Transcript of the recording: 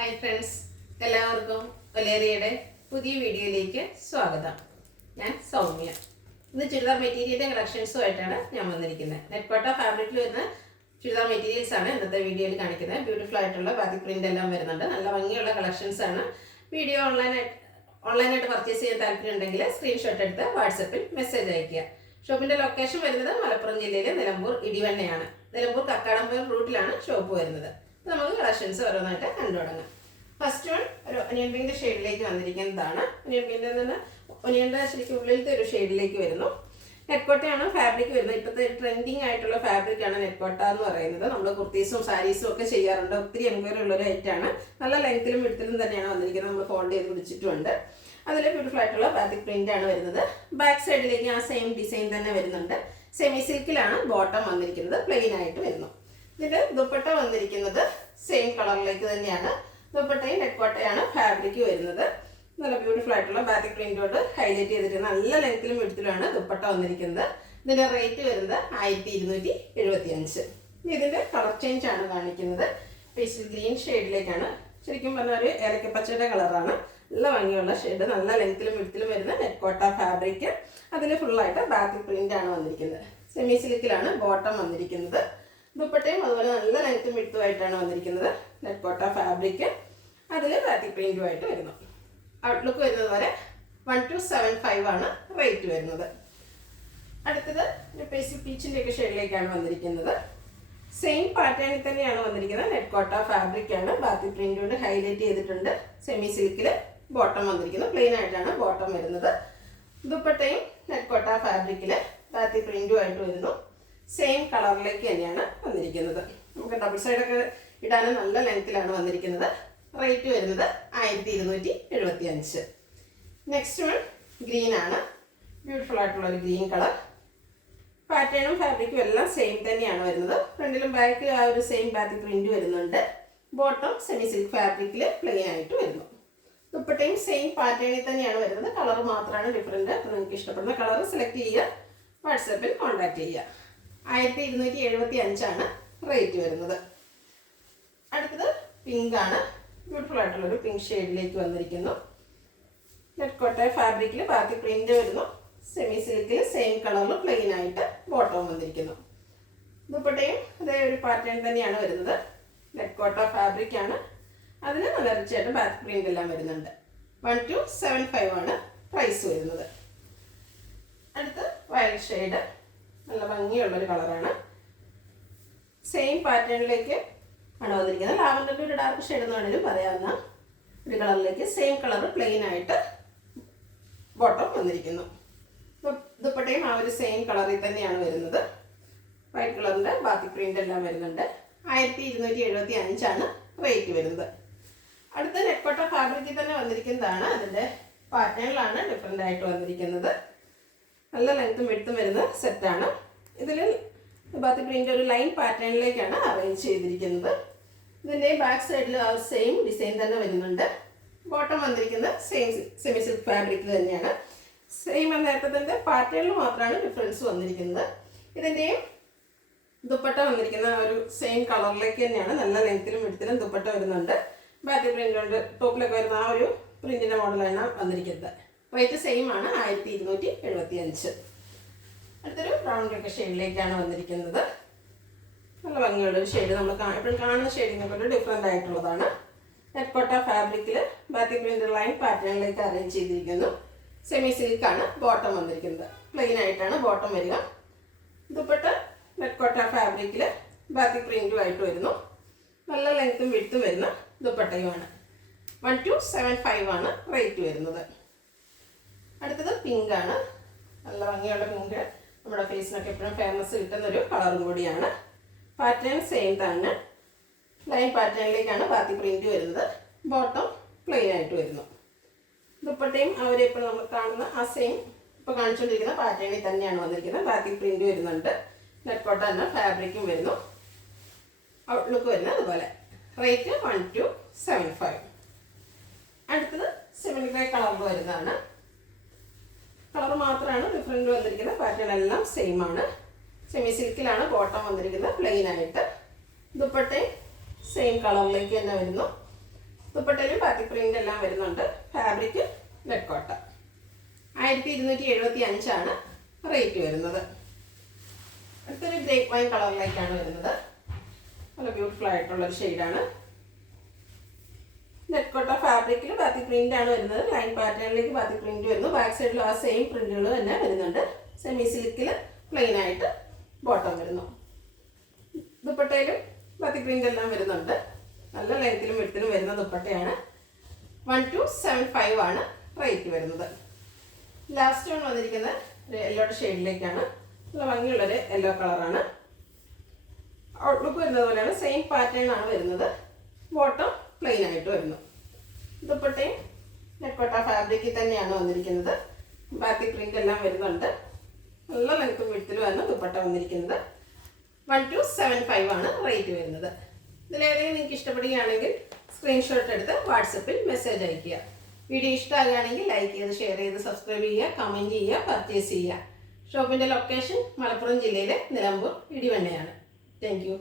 Hi friends, എല്ലാവർക്കും ഒലേറിയയുടെ പുതിയ വീഡിയോയിലേക്ക് സ്വാഗതം. ഞാൻ സൗമ്യ. ഇന്ന് ചുരിദാർ മെറ്റീരിയലിൻ്റെ കളക്ഷൻസുമായിട്ടാണ് ഞാൻ വന്നിരിക്കുന്നത്. നെറ്റ്കോട്ട ഫാബ്രിക്കിൽ വരുന്ന ചുരിദാർ മെറ്റീരിയൽസ് ആണ് ഇന്നത്തെ വീഡിയോയിൽ കാണിക്കുന്നത്. ബ്യൂട്ടിഫുൾ ആയിട്ടുള്ള ബാത്തിക് പ്രിൻ്റ് എല്ലാം വരുന്നുണ്ട്. നല്ല ഭംഗിയുള്ള കളക്ഷൻസ് ആണ്. വീഡിയോ ഓൺലൈനായിട്ട് പർച്ചേസ് ചെയ്യാൻ താല്പര്യം ഉണ്ടെങ്കിൽ സ്ക്രീൻഷോട്ട് എടുത്ത് വാട്സപ്പിൽ മെസ്സേജ് അയയ്ക്കുക. ഷോപ്പിൻ്റെ ലൊക്കേഷൻ വരുന്നത് മലപ്പുറം ജില്ലയിലെ നിലമ്പൂർ ഇടിവണ്ണയാണ്. നിലമ്പൂർ കക്കാടംപുഴ റൂട്ടിലാണ് ഷോപ്പ് വരുന്നത്. നമുക്ക് കളക്ഷൻസ് ഓരോന്നായിട്ട് കണ്ടു തുടങ്ങാം. ഫസ്റ്റ് വൺ ഒരു ഒനിയൻ പിങ്കിൻ്റെ ഷെയ്ഡിലേക്ക് വന്നിരിക്കുന്നതാണ്. ഒനിയൻ പിങ്കിൻ്റെ നിന്ന് ഒനിയൻ്റെ ശരിക്കും ഉള്ളിലത്തെ ഒരു ഷെയ്ഡിലേക്ക് വരുന്നു. നെറ്റ്കോട്ടയാണ് ഫാബ്രിക് വരുന്നത്. ഇപ്പോഴത്തെ ട്രെൻഡിങ് ആയിട്ടുള്ള ഫാബ്രിക്കാണ് നെറ്റ്കോട്ട എന്ന് പറയുന്നത്. നമ്മൾ കുർത്തീസും സാരീസും ഒക്കെ ചെയ്യാറുണ്ട്. ഒത്തിരി എൻക്വയറി ഉള്ളൊരു ഐറ്റാണ്. നല്ല ലെങ്ത്തിലും വിഡ്ത്തിലും തന്നെയാണ് വന്നിരിക്കുന്നത്. നമ്മൾ ഫോൾഡ് ചെയ്ത് പിടിച്ചിട്ടുമുണ്ട്. അതിൽ ബ്യൂട്ടിഫുൾ ആയിട്ടുള്ള ബാത്തിക് പ്രിൻ്റ് ആണ് വരുന്നത്. ബാക്ക് സൈഡിലേക്ക് ആ സെയിം ഡിസൈൻ തന്നെ വരുന്നുണ്ട്. സെമി സിൽക്കിലാണ് ബോട്ടം വന്നിരിക്കുന്നത്. പ്ലെയിൻ ആയിട്ട് വരുന്നു. ഇതിൻ്റെ ദുപ്പട്ട വന്നിരിക്കുന്നത് സെയിം കളറിലേക്ക് തന്നെയാണ്. ദുപ്പട്ടയും നെറ്റ്കോട്ടയാണ് ഫാബ്രിക് വരുന്നത്. നല്ല ബ്യൂട്ടിഫുൾ ആയിട്ടുള്ള ബാത്തിക് പ്രിൻ്റോട് ഹൈലൈറ്റ് ചെയ്തിട്ട് നല്ല ലെങ്ത്തിലും വിഡ്ത്തിലുമാണ് ദുപ്പട്ട വന്നിരിക്കുന്നത്. ഇതിൻ്റെ റേറ്റ് വരുന്നത് 1275. ഇതിൻ്റെ കളർ ചേഞ്ച് ആണ് കാണിക്കുന്നത്. പേസ്റ്റൽ ഗ്രീൻ ഷെയ്ഡിലേക്കാണ്. ശരിക്കും പറഞ്ഞാൽ ഒരു ഏലക്കപ്പച്ചയുടെ കളറാണ്. നല്ല ഭംഗിയുള്ള ഷെയ്ഡ്, നല്ല ലെങ്ത്തിലും വിഡ്ത്തിലും വരുന്ന നെറ്റ്കോട്ട ഫാബ്രിക്. അതിൽ ഫുള്ളായിട്ട് ബാത്തിക് പ്രിൻ്റ് ആണ് വന്നിരിക്കുന്നത്. സെമി സിൽക്കിലാണ് ബോട്ടം വന്നിരിക്കുന്നത്. ദുപ്പട്ടയും അതുപോലെ നല്ല ലെങ്ത്തും വിഡ്ത്തുമായിട്ടാണ് വന്നിരിക്കുന്നത്. നെറ്റ്കോട്ട ഫാബ്രിക്, അതിൽ ബാത്തിക് പ്രിൻ്റുമായിട്ട് വരുന്നു. ഔട്ട്ലുക്ക് വരുന്നത് വരെ 1275 ആണ് റേറ്റ് വരുന്നത്. അടുത്തത് പേസ്റ്റൽ പീച്ചിൻ്റെ ഒക്കെ ഷെയ്ഡിലേക്കാണ് വന്നിരിക്കുന്നത്. സെയിം പാറ്റേണിൽ തന്നെയാണ് വന്നിരിക്കുന്നത്. നെറ്റ്കോട്ട ഫാബ്രിക് ആണ്. ബാത്തിക് പ്രിൻ്റോട് ഹൈലൈറ്റ് ചെയ്തിട്ടുണ്ട്. സെമി സിൽക്കിൽ ബോട്ടം വന്നിരിക്കുന്നത്. പ്ലെയിൻ ആയിട്ടാണ് ബോട്ടം വരുന്നത്. ദുപ്പട്ടയും നെറ്റ്കോട്ട ഫാബ്രിക്കിൽ ബാത്തിക് പ്രിൻ്റുമായിട്ട് വരുന്നു. സെയിം കളറിലേക്ക് തന്നെയാണ് വന്നിരിക്കുന്നത്. നമുക്ക് ഡബിൾ സൈഡൊക്കെ ഇടാനും നല്ല ലെങ്ത്തിലാണ് വന്നിരിക്കുന്നത്. റേറ്റ് വരുന്നത് 1275. നെക്സ്റ്റ് വൺ ഗ്രീൻ ആണ്. ബ്യൂട്ടിഫുൾ ആയിട്ടുള്ള ഒരു ഗ്രീൻ കളർ. പാറ്റേണും ഫാബ്രിക്കും എല്ലാം സെയിം തന്നെയാണ് വരുന്നത്. ഫ്രണ്ടിലും ബാക്കിലും ആ ഒരു സെയിം ബാത്തിക് പ്രിൻ്റ് വരുന്നുണ്ട്. ബോട്ടം സെമി സിൽക്ക് ഫാബ്രിക്കിൽ പ്ലെയിൻ ആയിട്ട് വരുന്നു. ദുപ്പട്ടയും സെയിം പാറ്റേണിൽ തന്നെയാണ് വരുന്നത്. കളർ മാത്രമാണ് ഡിഫറൻറ്റ്. അപ്പോൾ നിങ്ങൾക്ക് ഇഷ്ടപ്പെടുന്ന കളർ സെലക്ട് ചെയ്യുക. വാട്സാപ്പിൽ കോൺടാക്റ്റ് ചെയ്യുക. 1275 ആണ് റേറ്റ് വരുന്നത്. അടുത്തത് പിങ്ക് ആണ്. ബ്യൂട്ടിഫുൾ ആയിട്ടുള്ളൊരു പിങ്ക് ഷെയ്ഡിലേക്ക് വന്നിരിക്കുന്നു. നെറ്റ്കോട്ട ഫാബ്രിക്കിൽ ബാത്തിക് പ്രിൻ്റ് വരുന്നു. സെമി സിൽക്കിൽ സെയിം കളറിൽ പ്ലെയിൻ ആയിട്ട് ബോട്ടം വന്നിരിക്കുന്നു. ദുപ്പട്ടയും അതേ ഒരു പാറ്റേൺ തന്നെയാണ് വരുന്നത്. നെറ്റ്കോട്ട ഫാബ്രിക് ആണ്. അതിന് നല്ല റിച്ചായിട്ട് ബാത്തിക് പ്രിൻ്റ് എല്ലാം വരുന്നുണ്ട്. 1275 ആണ് പ്രൈസ് വരുന്നത്. അടുത്ത് വയലറ്റ് ഷെയ്ഡ്, നല്ല ഭംഗിയുള്ളൊരു കളറാണ്. സെയിം പാറ്റേണിലേക്ക് ആണ് വന്നിരിക്കുന്നത്. ലാവൻഡറിൻ്റെ ഒരു ഡാർക്ക് ഷെയ്ഡ് എന്ന് വേണമെങ്കിലും പറയാവുന്ന ഒരു കളറിലേക്ക് സെയിം കളർ പ്ലെയിൻ ആയിട്ട് ബോട്ടം വന്നിരിക്കുന്നു. ദുപ്പട്ടയും ആ ഒരു സെയിം കളറിൽ തന്നെയാണ് വരുന്നത്. വൈറ്റ് കളറിൻ്റെ ബാത്തിക് പ്രിൻ്റ് എല്ലാം വരുന്നുണ്ട്. 1275 ആണ് റേറ്റ് വരുന്നത്. അടുത്ത നെറ്റ്കോട്ട ഫാബ്രിക്കിൽ തന്നെ വന്നിരിക്കുന്നതാണ്. അതിൻ്റെ പാറ്റേണിലാണ് ഡിഫറെൻ്റ് ആയിട്ട് വന്നിരിക്കുന്നത്. നല്ല ലെങ്ത്തും വിഡ്ത്തും വരുന്ന സെറ്റാണ്. ഇതിൽ ബാത്തിക് പ്രിൻ്റ് ഒരു ലൈൻ പാറ്റേണിലേക്കാണ് അറേഞ്ച് ചെയ്തിരിക്കുന്നത്. ഇതിൻ്റെ ബാക്ക് സൈഡിൽ ആ സെയിം ഡിസൈൻ തന്നെ വരുന്നുണ്ട്. ബോട്ടം വന്നിരിക്കുന്നത് സെയിം സെമി സിൽക്ക് ഫാബ്രിക്കിൽ തന്നെയാണ്. സെയിം നേരത്തെ പാറ്റേണിൽ മാത്രമാണ് ഡിഫറൻസ് വന്നിരിക്കുന്നത്. ഇതിൻ്റെയും ദുപ്പട്ട വന്നിരിക്കുന്ന ഒരു സെയിം കളറിലേക്ക് തന്നെയാണ്. നല്ല ലെങ്ത്തിലും വിഡ്ത്തിലും ദുപ്പട്ട വരുന്നുണ്ട്. ബാത്തിക് പ്രിൻ്റ് കൊണ്ട് ടോപ്പിലൊക്കെ വരുന്ന ആ ഒരു പ്രിൻറ്റിൻ്റെ മോഡലാണ് വന്നിരിക്കുന്നത്. റേറ്റ് സെയിം ആണ്, 1275. അടുത്തൊരു ബ്രൗൺ ഒക്കെ ഷെയ്ഡിലേക്കാണ് വന്നിരിക്കുന്നത്. നല്ല ഭംഗിയുള്ളൊരു ഷെയ്ഡ്. നമ്മൾ എപ്പോഴും കാണുന്ന ഷെയ്ഡിനൊക്കെ ഒരു ഡിഫറെൻ്റ് ആയിട്ടുള്ളതാണ്. നെറ്റ്കോട്ട ഫാബ്രിക്കിൽ ബാത്തിക് പ്രിൻ്റ് ലൈൻ പാറ്റേണിലേക്ക് അറേഞ്ച് ചെയ്തിരിക്കുന്നു. സെമി സിൽക്കാണ് ബോട്ടം വന്നിരിക്കുന്നത്. പ്ലെയിൻ ആയിട്ടാണ് ബോട്ടം വരിക. ദുപ്പട്ട നെറ്റ്കോട്ട ഫാബ്രിക്കിൽ ബാത്തിക് പ്രിൻ്റുമായിട്ട് വരുന്നു. നല്ല ലെങ്ത്തും വിഡ്ത്തും വരുന്ന ദുപ്പട്ടയുമാണ്. 1275 ആണ് റേറ്റ് വരുന്നത്. അടുത്തത് പിങ്ക് ആണ്. നല്ല ഭംഗിയുള്ള പിങ്ക്. നമ്മുടെ ഫേസിനൊക്കെ എപ്പോഴും ഫേമസ് കിട്ടുന്നൊരു കളറും കൂടിയാണ്. പാറ്റേൺ സെയിം തന്നെ. ലൈൻ പാറ്റേണിലേക്കാണ് ബാത്തിക് പ്രിൻ്റ് വരുന്നത്. ബോട്ടം പ്ലെയിൻ ആയിട്ട് വരുന്നു. ദുപ്പട്ടയും അവരെപ്പോൾ നമ്മൾ കാണുന്ന ആ സെയിം ഇപ്പോൾ കാണിച്ചുകൊണ്ടിരിക്കുന്ന പാറ്റേണിൽ തന്നെയാണ് വന്നിരിക്കുന്നത്. ബാത്തിക് പ്രിൻ്റ് വരുന്നുണ്ട്. നെറ്റ്കോട്ട തന്നെ ഫാബ്രിക്കും വരുന്നു. ഔട്ട്ലുക്ക് വരുന്നത് അതുപോലെ. റേറ്റ് 1275. അടുത്തത് സെമി ഗ്രേ കളറിൽ വരുന്നതാണ്. കളർ മാത്രമാണ് ഡിഫറെൻ്റ് വന്നിരിക്കുന്നത്. പാറ്റേൺ എല്ലാം സെയിം ആണ്. സെമി സിൽക്കിലാണ് ബോട്ടം വന്നിരിക്കുന്നത്. പ്ലെയിൻ ആയിട്ട്. ദുപ്പട്ടയും സെയിം കളറിലേക്ക് തന്നെ വരുന്നു. ദുപ്പട്ടയിലും ബാത്തിക് പ്രിന്റ് എല്ലാം വരുന്നുണ്ട്. ഫാബ്രിക് നെറ്റ് കോട്ട. 1275 റേറ്റ് വരുന്നത്. അടുത്തൊരു ഗ്രേപ്പ് വൈൻ കളറിലേക്കാണ് വരുന്നത്. നല്ല ബ്യൂട്ടിഫുൾ ആയിട്ടുള്ളൊരു ഷെയ്ഡാണ്. നെറ്റ് കോട്ട ഫാബ്രിക്കിൽ ബാത്തിക് പ്രിന്റ് ആണ് വരുന്നത്. ലൈൻ പാറ്റേണിലേക്ക് ബാത്തിക് പ്രിന്റ് വരുന്നു. ബാക്ക് സൈഡിൽ ആ സെയിം പ്രിന്റുകൾ തന്നെ വരുന്നുണ്ട്. സെമി സിൽക്കിൽ പ്ലെയിൻ ആയിട്ട് ബോട്ടം വരുന്നു. ദുപ്പട്ടയിലും ബാത്തിക് പ്രിന്റ് എല്ലാം വരുന്നുണ്ട്. നല്ല ലെങ്ത്തിലും വിഡ്ത്തിലും വരുന്ന ദുപ്പട്ടയാണ്. 1275 റേറ്റ് വരുന്നത്. ലാസ്റ്റ് വൺ വന്നിരിക്കുന്നത് യെല്ലോയുടെ ഷെയ്ഡിലേക്കാണ്. നല്ല ഭംഗിയുള്ളൊരു യെല്ലോ കളറാണ്. ഔട്ട്ലുക്ക് വരുന്നത് പോലെയാണ്. സെയിം പാറ്റേൺ ആണ് വരുന്നത്. ബോട്ടം പ്ലെയിൻ ആയിട്ട് വരുന്നു. ദുപ്പട്ടയും നെറ്റ് കോട്ട ഫാബ്രിക്കിൽ തന്നെയാണ് വന്നിരിക്കുന്നത്. ബാത്തിക് പ്രിന്റ് എല്ലാം വരുന്നുണ്ട്. നല്ല ലെങ്ത്തും വിഡ്ത്തിലുമാണ് ദുപ്പട്ട വന്നിരിക്കുന്നത്. 1275 റേറ്റ് വരുന്നത്. ഇതിലേതെങ്കിലും നിങ്ങൾക്ക് ഇഷ്ടപ്പെടുകയാണെങ്കിൽ സ്ക്രീൻഷോട്ട് എടുത്ത് വാട്സപ്പിൽ മെസ്സേജ് അയയ്ക്കുക. വീഡിയോ ഇഷ്ടമാകുകയാണെങ്കിൽ ലൈക്ക് ചെയ്ത്, ഷെയർ ചെയ്ത്, സബ്സ്ക്രൈബ് ചെയ്യുക, കമൻറ്റ് ചെയ്യുക, പർച്ചേസ് ചെയ്യുക. ഷോപ്പിൻ്റെ ലൊക്കേഷൻ മലപ്പുറം ജില്ലയിലെ നിലമ്പൂർ ഇടിവണ്ണയാണ്. Thank you.